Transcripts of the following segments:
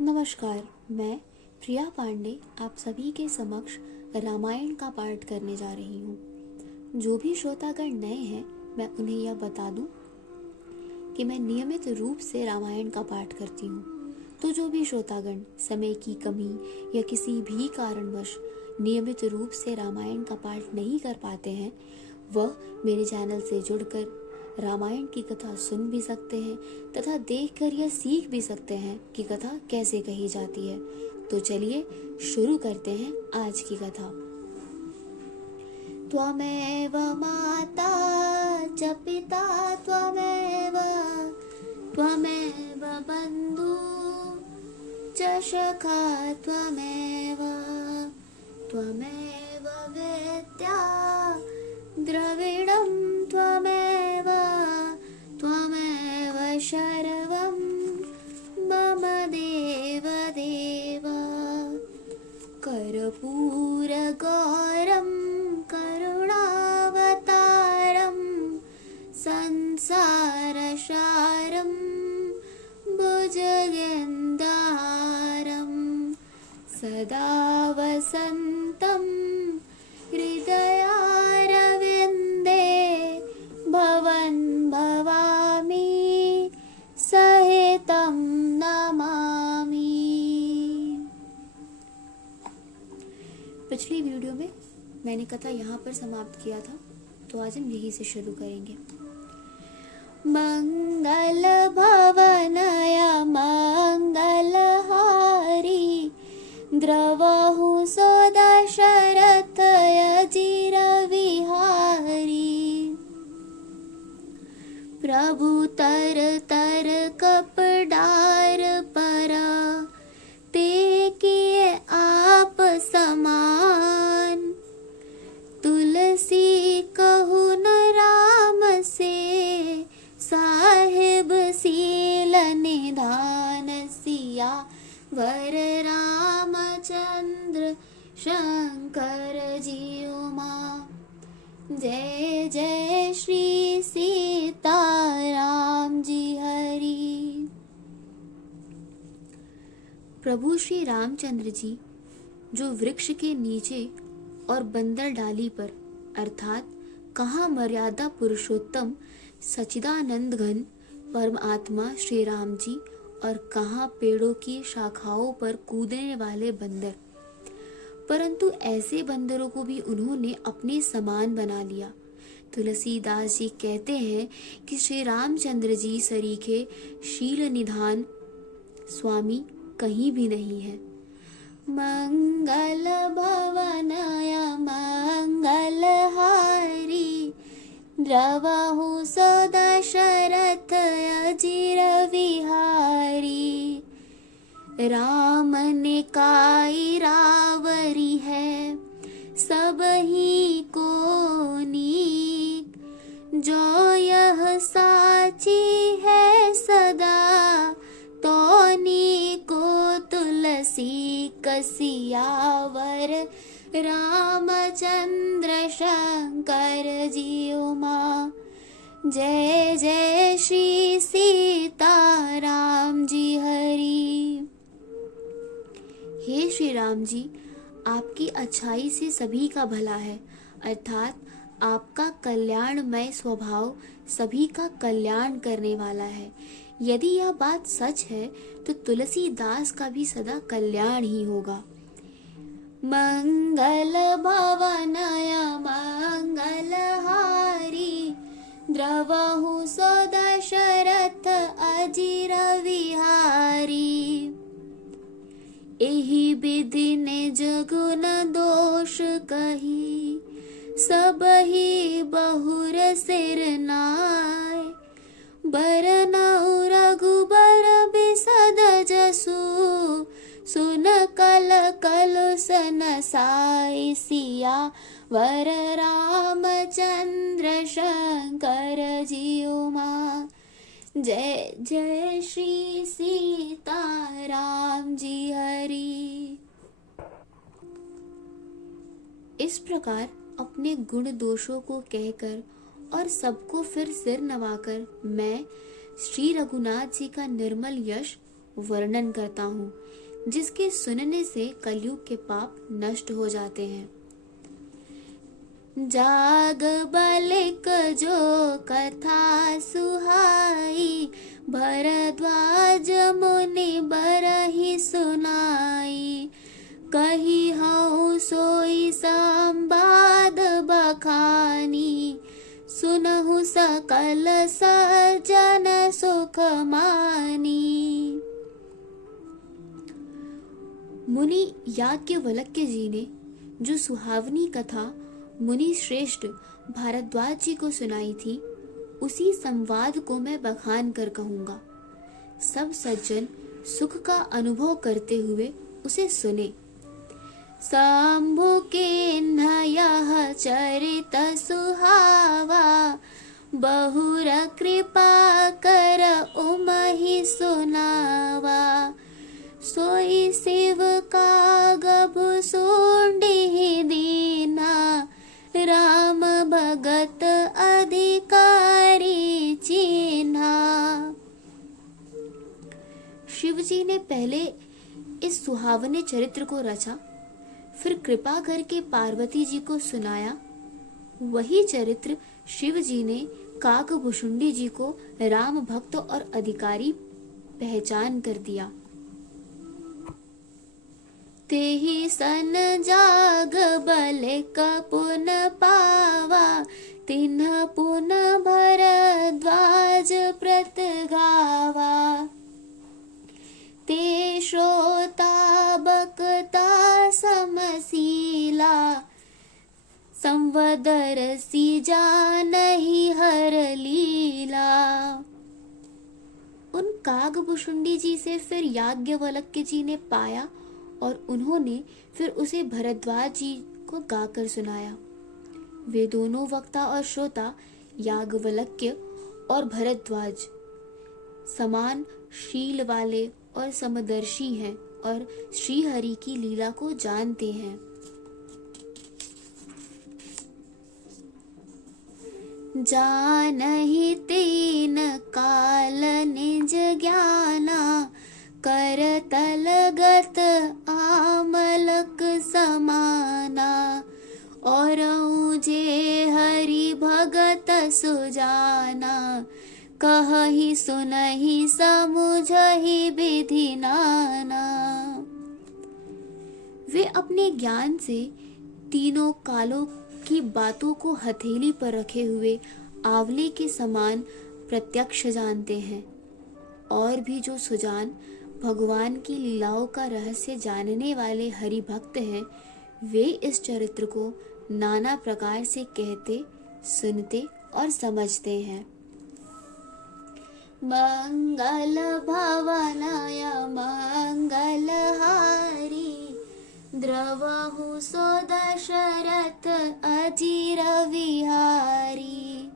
नमस्कार, मैं प्रिया पांडे आप सभी के समक्ष रामायण का पाठ करने जा रही हूँ। जो भी श्रोतागण नए हैं, मैं उन्हें यह बता दूँ कि मैं नियमित रूप से रामायण का पाठ करती हूँ। तो जो भी श्रोतागण समय की कमी या किसी भी कारणवश नियमित रूप से रामायण का पाठ नहीं कर पाते हैं, वह मेरे चैनल से जुड़कर रामायण की कथा सुन भी सकते हैं तथा देखकर यह सीख भी सकते हैं कि कथा कैसे कही जाती है। तो चलिए शुरू करते हैं आज की कथा। त्वमेव माता च पिता त्वमेव बन्धु च सखा त्वमेव वेद्या द्रविणं त्वमेव शर्वं मम देवदेव। कर्पूरगौरं करुणावतारं संसारसारं भुजगेन्द्रहारं सदा वसन्तं हृदयारविन्दे भवन् भवामि सहितं नमामि। पिछली वीडियो में मैंने कथा यहाँ पर समाप्त किया था, तो आज हम यहीं से शुरू करेंगे। मंगल भवनय मंगलहारी द्रवहु सो दशरथ अजिर विहारी। प्रभु तर तर कपडार पर ते किए आप समान। तुलसी कहु न राम से साहिब सील निधान। सिया वर रामचंद्र शंकर जी उमा। जय जय श्री सीताराम जी हरि। प्रभु श्री रामचंद्र जी जो वृक्ष के नीचे और बंदर डाली पर अर्थात कहाँ मर्यादा पुरुषोत्तम सच्चिदानंद घन परमात्मा श्री राम जी और कहाँ पेड़ों की शाखाओं पर कूदने वाले बंदर, परंतु ऐसे बंदरों को भी उन्होंने अपने समान बना लिया। तुलसीदास जी कहते हैं कि श्री रामचंद्र जी सरीखे शील निधान स्वामी कहीं भी नहीं है। मंगल भवनय मंगलहारी द्रवहु सो दशरथ अजिर विहारी। राम ने काई रावरी है सब ही को नीक। जो यह साची है सदा तोनी को तुलसी कसियावर रामचंद्र शंकर जी उमा। जय जय श्री सीताराम जी हरि। हे श्री राम जी, आपकी अच्छाई से सभी का भला है, अर्थात आपका कल्याणमय स्वभाव सभी का कल्याण करने वाला है। यदि यह बात सच है तो तुलसीदास का भी सदा कल्याण ही होगा। मंगल भवनय मंगलहारी द्रवहु सो दशरथ अजिर विहारी। एहि विधि ने जगुन दोष कही सब ही बहुर सिर नाय। बरनउ रघुबर बिसद जसु सुन कल कलुसन साई। सिया वर रामचंद्र शंकर जी उमा। जय जय श्री सीताराम जी हरि। इस प्रकार अपने गुण दोषों को कहकर और सबको फिर सिर नवाकर मैं श्री रघुनाथ जी का निर्मल यश वर्णन करता हूँ, जिसके सुनने से कलयुग के पाप नष्ट हो जाते हैं। जाग बलिक जो कथा सुहाई, भरद्वाज मुनि बरहि सुनाई। कही हऊँ सोई संवाद बखानी, सुनहु सकल सज्जन सुख मानी। मुनि याज्ञवल्क्य जी ने जो सुहावनी कथा मुनि श्रेष्ठ भारद्वाज जी को सुनाई थी, उसी संवाद को मैं बखान कर कहूँगा। सब सज्जन सुख का अनुभव करते हुए उसे सुने। शंभु किन्ह यह चरित सुहावा, बहुर कृपा कर उमहि सुनावा। सोई शिव का गभु सूंडी दीना, राम भगत अधिकारी चीन्हा। शिव जी ने पहले इस सुहावने चरित्र को रचा, फिर कृपा करके पार्वती जी को सुनाया। वही चरित्र शिव जी ने काकभुशुंडी जी को राम भक्त और अधिकारी पहचान कर दिया। तेहि सन जाग बलिक पुन पावा, तिन्ह पुन भरद्वाज प्रत गावा। ते श्रोता बकता समशीला, संवदर सी जानहि हर लीला। उन काकभुशुंडी जी से फिर याज्ञवल्क्य जी ने पाया और उन्होंने फिर उसे भरद्वाज जी को गाकर सुनाया। वे दोनों वक्ता और श्रोता याज्ञवल्क्य और भरद्वाज समान शील वाले और समदर्शी हैं और श्री हरि की लीला को जानते हैं। जानहि तीन काल निज ज्ञाना, करतल गत आमलक समाना। और जे हरि भगत सुजाना, कहहि सुनहि समुझहि विधि नाना। वे अपने ज्ञान से तीनों कालों की बातों को हथेली पर रखे हुए आंवले के समान प्रत्यक्ष जानते हैं। और भी जो सुजान भगवान की लीलाओं का रहस्य जानने वाले हरि भक्त हैं, वे इस चरित्र को नाना प्रकार से कहते, सुनते और समझते हैं। मंगल भवनाय मंगल हारी, द्रवहु सो दशरथ अजिर विहारी।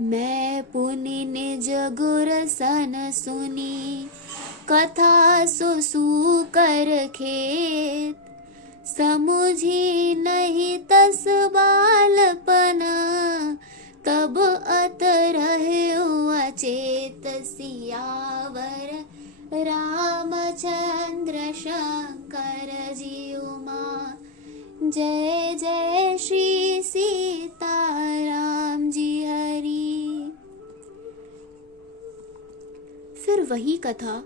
मैं पुनि निज गुर सन सुनी, कथा सुसु कर खेत। समुझी नहीं तस बालपना, तब अत रहु अचेत। सियावर रामचंद्र शंकर जी उमा, जय जय श्री सीताराम जी हरि। फिर वही कथा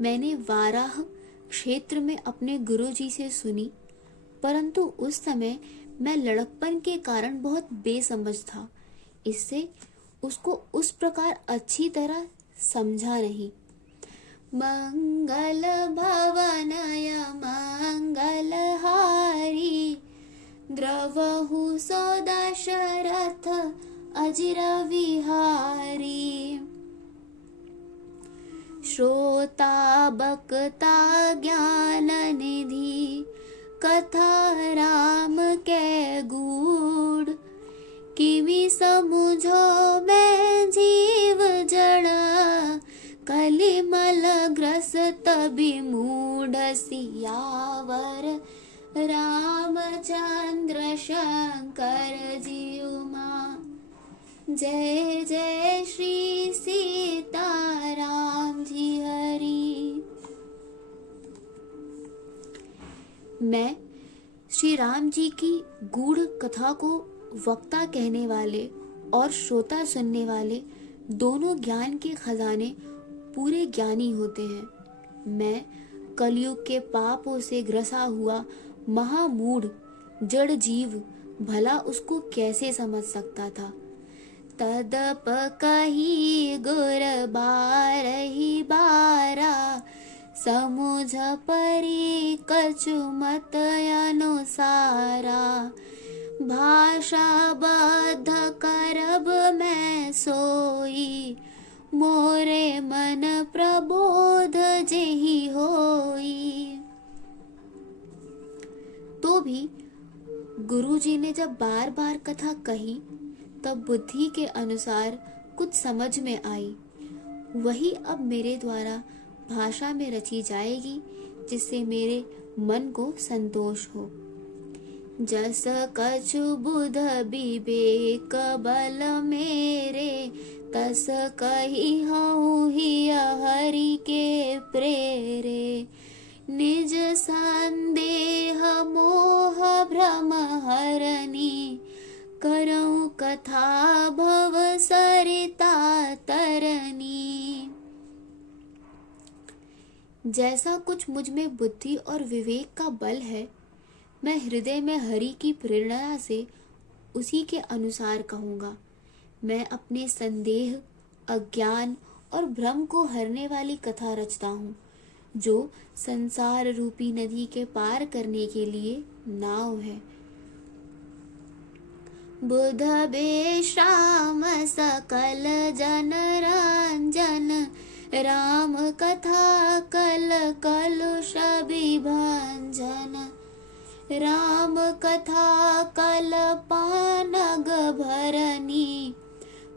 मैंने वाराह क्षेत्र में अपने गुरुजी से सुनी, परंतु उस समय मैं लड़कपन के कारण बहुत बेसमझ था, इससे उसको उस प्रकार अच्छी तरह समझा नहीं। मंगल भवनाय मंगल हारी, द्रवहु सो दशरथ अजिर विहारी। श्रोता बक्ता ज्ञान निधि, कथा राम के गूढ़। किवि समुझो मैं जीव जड़, कलिमल ग्रस्त विमूढ़। सियावर रामचंद्र शंकर जी उमा, जय जय श्री सीताराम जी हरि। मैं श्री राम जी की गूढ़ कथा को वक्ता कहने वाले और श्रोता सुनने वाले दोनों ज्ञान के खजाने पूरे ज्ञानी होते हैं। मैं कलयुग के पापों से ग्रसा हुआ महामूढ़ जड़ जीव भला उसको कैसे समझ सकता था। तदप कही गुर बारही बारा, समुझ परी कछु मत अनुसारा। भाषा बद्ध करब मैं सोई, मोरे मन प्रबोध जेहि होई। तो भी गुरुजी ने जब बार बार कथा कही तब बुद्धि के अनुसार कुछ समझ में आई। वही अब मेरे द्वारा भाषा में रची जाएगी, जिससे मेरे मन को संतोष हो। जस कछु बुध विवेक बल मेरे, तस कही हूँ ही हरि के प्रेरे। निज संदेह मोह भ्रम हरनी, करऊं कथा भव सरिता तरनी। जैसा कुछ मुझ में बुद्धि और विवेक का बल है, मैं हृदय में हरि की प्रेरणा से उसी के अनुसार कहूँगा। मैं अपने संदेह, अज्ञान और भ्रम को हरने वाली कथा रचता हूँ, जो संसार रूपी नदी के पार करने के लिए नाव है। बुध बेश्राम सकल जन रंजन, राम कथा कल कलुष विभंजन। राम कथा कल पानग भरनी,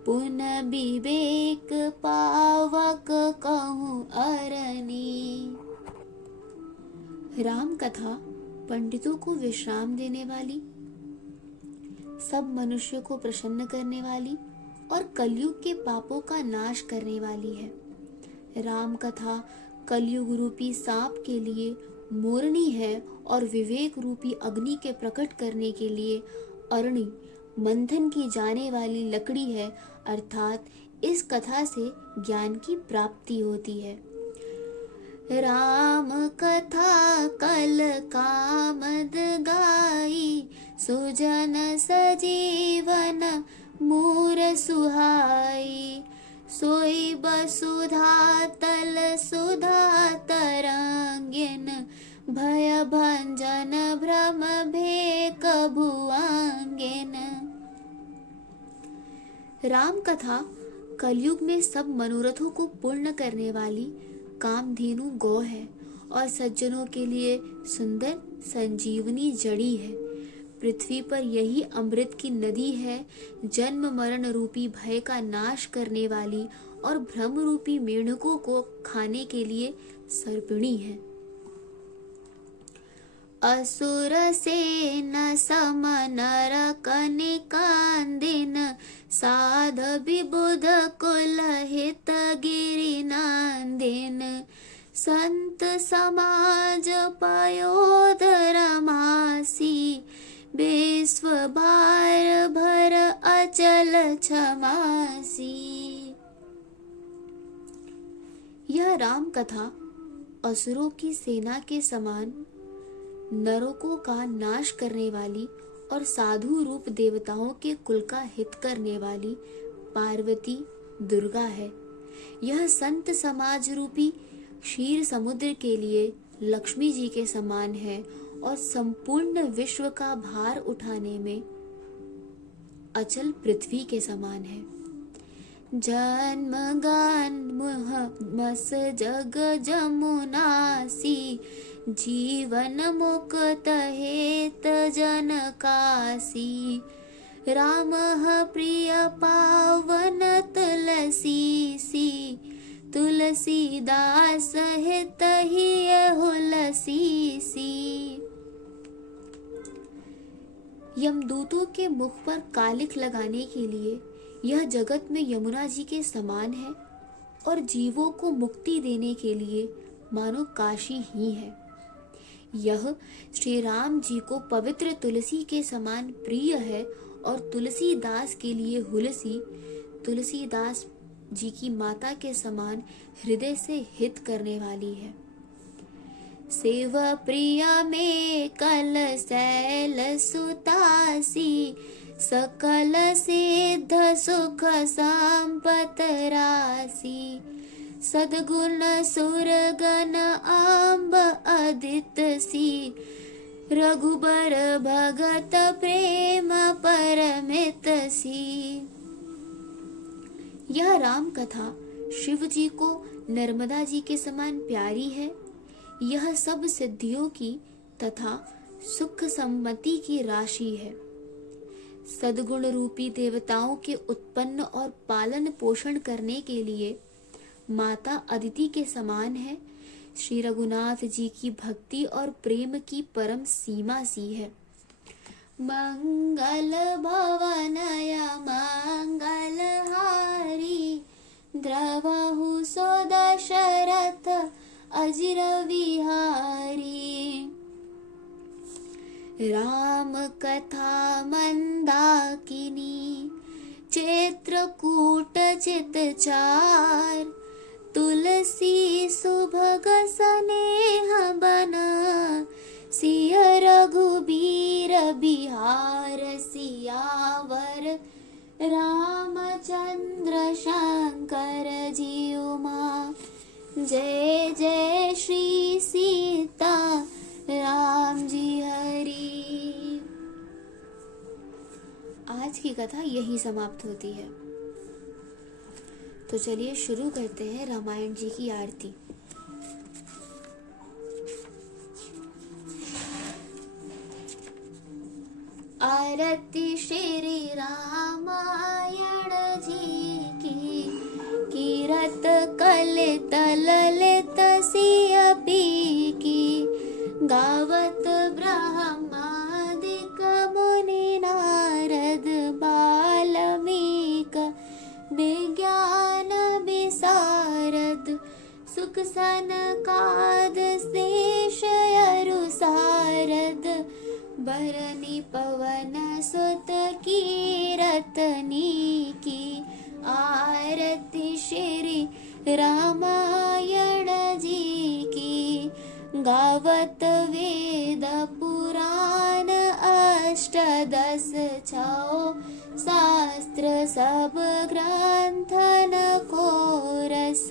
पुन विवेक पावक कहूँ अरनी। राम कथा पंडितों को विश्राम देने वाली, सब मनुष्य को प्रसन्न करने वाली और कलयुग के पापों का नाश करने वाली है। राम कथा कलयुग रूपी सांप के लिए मोरनी है और विवेक रूपी अग्नि के प्रकट करने के लिए अरणी, मंथन की जाने वाली लकड़ी है। अर्थात इस कथा से ज्ञान की प्राप्ति होती है। राम कथा कल कामद गाई, सुजन सजीवन मूर सुहाई। सोई बसुधा तल सुधा तरंगिन, भय भंजन भ्रम भेक भुआंगिन। राम कथा कलयुग में सब मनोरथों को पूर्ण करने वाली कामधेनु गौ है और सज्जनों के लिए सुंदर संजीवनी जड़ी है। पृथ्वी पर यही अमृत की नदी है, जन्म मरण रूपी भय का नाश करने वाली और भ्रम रूपी मेढकों को खाने के लिए सर्पिणी है। असुर सेन सम नर कनिकांदिन, साध विबुध कुल हित गिरि नंदिन। संत समाज पयोधर मासी, विश्व भार भर अचल क्षमासी। यह राम कथा असुरों की सेना के समान नरकों का नाश करने वाली और साधु रूप देवताओं के कुल का हित करने वाली पार्वती दुर्गा है। यह संत समाज रूपी क्षीर समुद्र के लिए लक्ष्मी जी के समान है और संपूर्ण विश्व का भार उठाने में अचल पृथ्वी के समान है। जन्म गान मस जग जमुनासी, जीवन मुक्त हेत जन कासी। राम प्रिय पावन तुलसीसी, तुलसीदास हित ही हुलसीसी। यमदूतों के मुख पर कालिख लगाने के लिए यह जगत में यमुना जी के समान है और जीवों को मुक्ति देने के लिए मानो काशी ही है। यह श्री राम जी को पवित्र तुलसी के समान प्रिय है और तुलसीदास के लिए हुलसी तुलसीदास जी की माता के समान हृदय से हित करने वाली है। सेव प्रिया में कल सैल सुतासी, सकल सिद्ध सुख संपत राशि। सद्गुण सुरगन आंब अदित सी, रघुबर भगत प्रेम परमित सी। यह राम कथा शिव जी को नर्मदा जी के समान प्यारी है। यह सब सिद्धियों की तथा सुख सम्मति की राशि है। सद्गुण रूपी देवताओं के उत्पन्न और पालन पोषण करने के लिए माता अदिति के समान है। श्री रघुनाथ जी की भक्ति और प्रेम की परम सीमा सी है। मंगल भवनया मंगल हारी, द्रवहु सो दशरथ अजिर विहारी। राम कथा मंदाकिनी, चित्रकूट चितचार। तुलसी सुभग स्नेह बना, सिय रघुबीर बिहार। सियावर रामचंद्र शंकर जी उमा, जय जय श्री सीता राम जी हरि। आज की कथा यही समाप्त होती है। तो चलिए शुरू करते हैं रामायण जी की आरती। आरती श्री रामायण जी की, कीरत कलित ललित सिय पी की। गावत ब्रह्मादिक मुनि नारद, बाल्मीक विज्ञान विशारद। सुख सनकाद शेष अरु सारद, बरनी पवन सुत कीरतनी की। आरती श्री रामायण जी की, गावत वेद पुराण अष्टदश छौ। शास्त्र सब ग्रंथन को रस,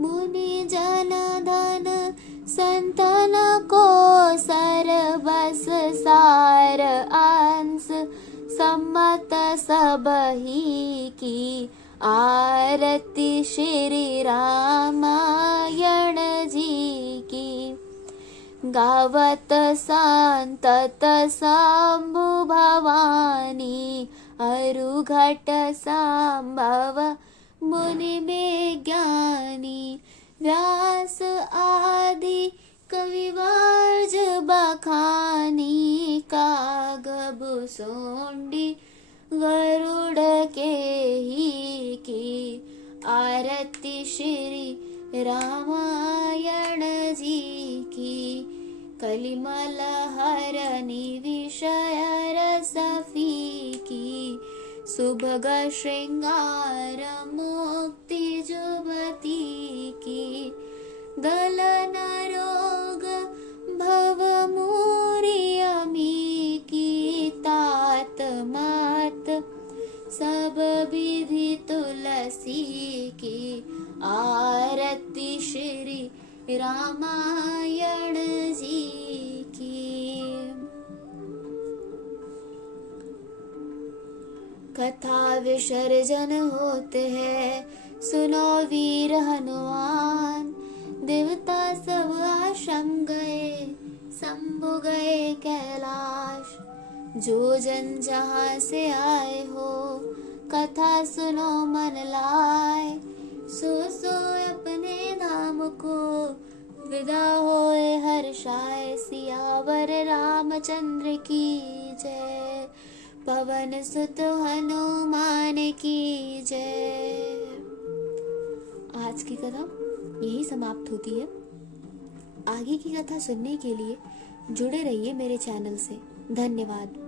मुनि जन धन संतन को सरबस। सार अंश सम्मत सबही की। आरती श्री रामायण जी की, गावत संतत शंभु भवानी। अरु घट संभव मुनि विज्ञानी। व्यास आदि कविवाज बखानी। कागब सोंडी गरुड़ के ही की। आरती श्री रामायण जी की, कलिमल हरनि विषय रस फीकी। सुभग श्रृंगार मुक्ति जुबती की। गलन रोग भव मूरी अमी की। तात मात सब विधि तुलसी की। आरती श्री रामायण जी की। कथा विसर्जन होते हैं, सुनो वीर हनुमान। देवता सब आश्रम गए, शंभु गए कैलाश। जो जन जहाँ से आए हो, कथा सुनो मन लाए। सो अपने धाम को विदा होए हर्षाए। सियावर रामचंद्र की जय। पवन सुत हनुमान की जय। आज की कथा यही समाप्त होती है। आगे की कथा सुनने के लिए जुड़े रहिए मेरे चैनल से। धन्यवाद।